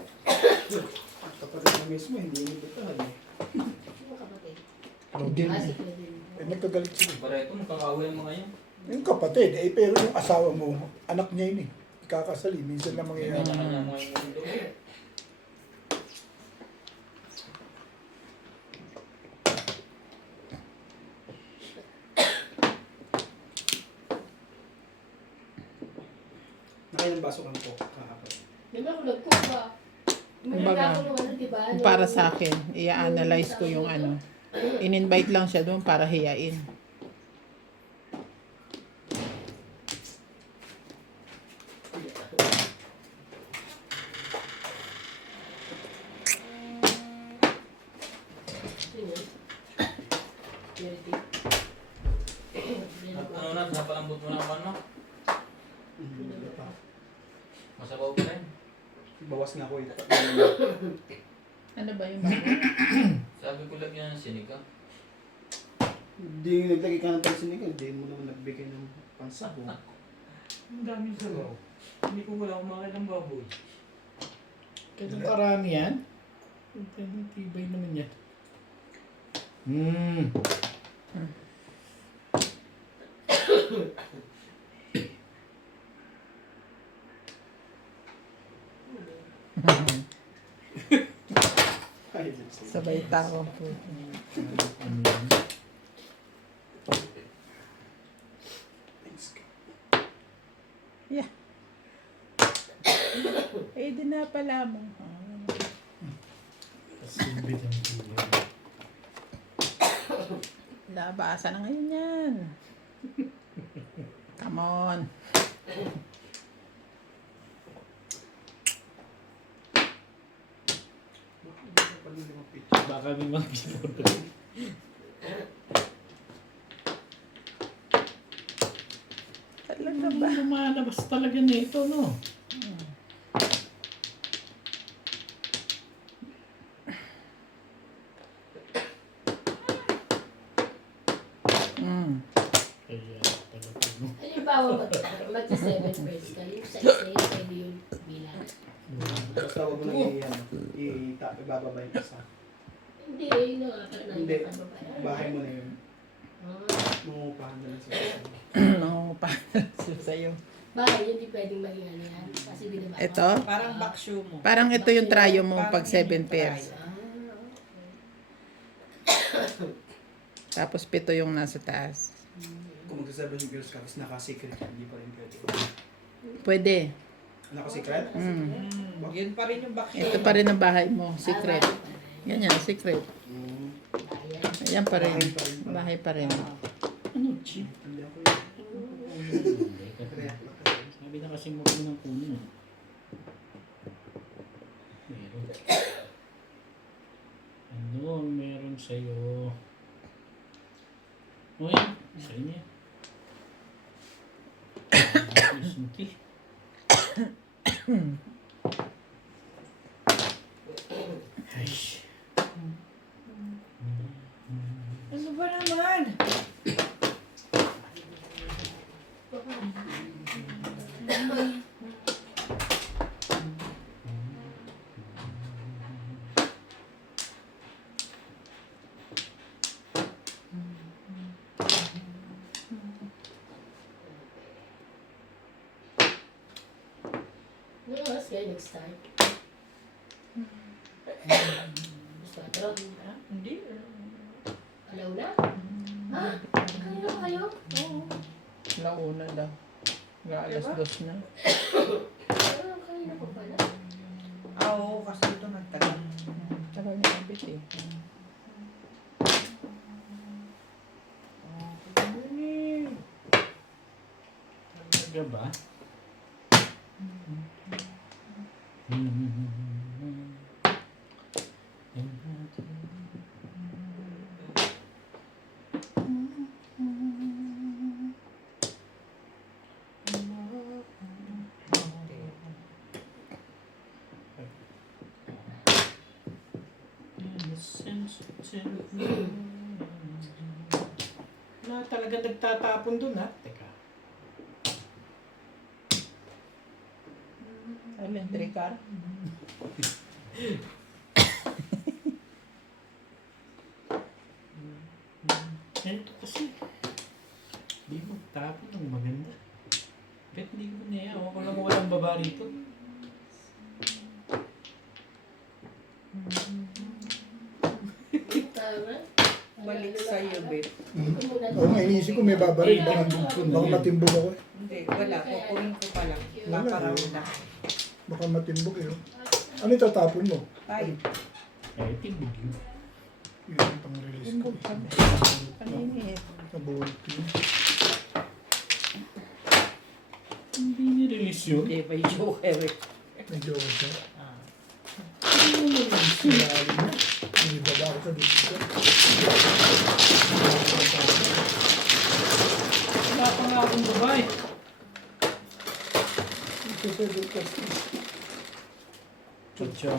Kapatid na mismo, hindi inimbitahan eh. Claudine. Eh, nagkagalit sila. Pareto, magkakawin ang mga yan. Yung kapatid, eh, pero yung asawa mo, anak niya yun eh. Ikakasali, minsan lang mangyayari. Kanya-kanya mga yung mundo. Nakailang baso kang po, kahapon. Diba ako nag-cook ba? Kumbaga, Ako nung ano, diba? para sa akin, i-analyze ko yung ano. In-invite lang siya doon para hiyain. Ano na, napalambot mo na ang ano? Masabaw pa rin. Bawas nga ko ito. Ano ba yung bago? Sabi ko lagyan ng sinika. Hindi naglagay ka ng pansinig, hindi mo naman nagbigay ng pansabo. Ang daming sabaw. Hindi ko wala kumakain ng baboy. Kaya karami yan? Ang tibay naman yan. Ay, Sabay tao po. Yeah. Eh, di na pala mo. Pasilbit ang tuyo. Labasa na ngayon yan. Come on. Baka may mga before. Talaga ba? Lumalabas talaga nito, no? Mm. Kaya pala ito, no? Halimbawa, magsa 7 birds ka. Yung sa isa, yung pwede yung bilang. Basta huwag mo lang ibababa yung isa. Hindi, yung nangapat na Hindi. yung kababaya. Bahay mo na yun. Ah, Mangungupahan na lang sa isa. No, paano sa'yo? bahay, hindi pwedeng maging ano yan. Kasi binaba. Ito? Parang baksyo mo. Parang ito yung tryo mo Parang pag 7 yun yung pairs. tryo. Tapos 7 yung nasa taas. Kung magsa 7 girls ka, tapos naka-secret ka, hindi pa rin pwede. Pwede. Naka-secret? Mm. Yun pa rin yung baksyo. Ito pa rin ang bahay mo. Secret. Yan yan, secret. Ayan pa rin. Bahay pa rin. Ano, cheap? Hindi ako yun. Sabi na kasi mo ng kunin. Meron. Ano ang meron sa'yo? Uy, sa'yo niya. Sunti. Ay. Ano ba naman? Ano oras kayo nag-start? Gusto Hindi. Alaw na? Ha? Kayo kayo? Oo. Launa daw. Alas 2 na. Kayo na po pala. Oo, kasi ito nagtagal. Tagal na kabit eh. Talaga ba? Wala talaga nagtatapon dun, ha? Teka. Alin, tricar? Ito kasi. Di mo tapon ng maganda. Bet hindi ko na yan. Ako lang walang baba rito. Tama? Balik sa'yo, babe. Oo nga, iniisip ko may babalik. Baka matimbog ako eh. Hindi, wala. Kukunin ko pa lang. Paparaw na. Baka matimbog eh. Oh. Ano yung tatapon mo? Tayo. Eh, timbog yun. Yun yung pang-release ko. Paninit. Nabuhol ko yun. Hindi ni-release yun. Hindi, may joker eh. Medyo ako siya. Hindi mo na-release yun. Malalim na. Hindi baba ako sa dito. Wala pa nga akong babae. Ito sa dito. Chucho.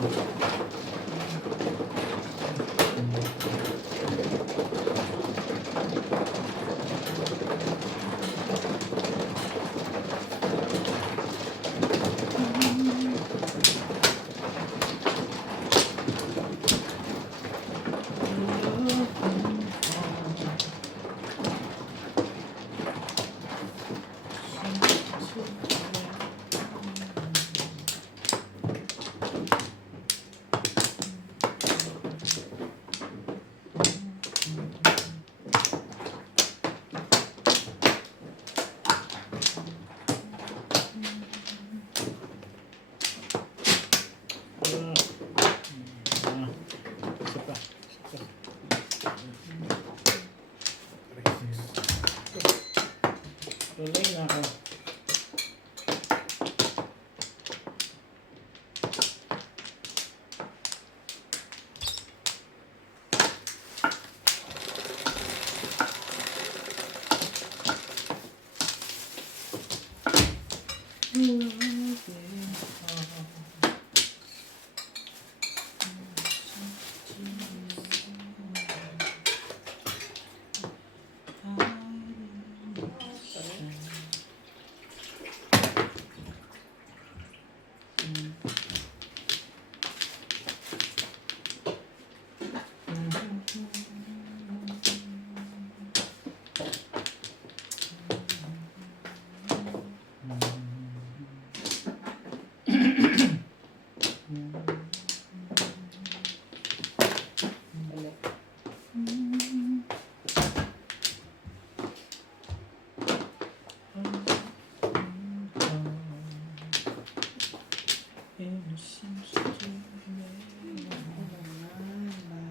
Balik.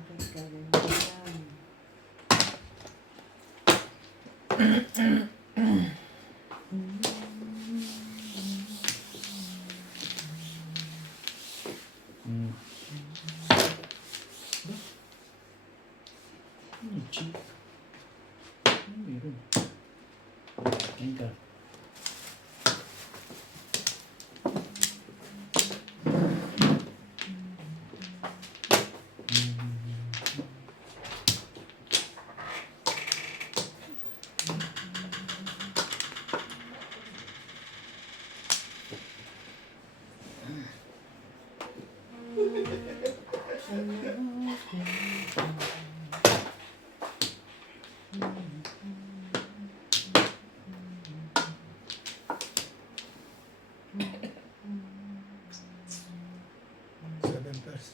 Bakit ka ganyan? Hmm. Chi. Meron. Ayun ka. Seven pairs.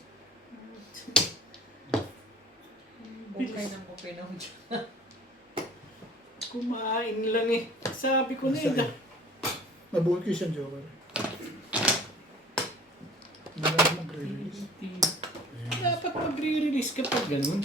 Bukay ng bukay ng dyan. Kumain lang eh. Sabi ko na eh. Nasa- Nabuhat ko yung joker. Hindi na mag-release. Dapat magre-release kapag ganun.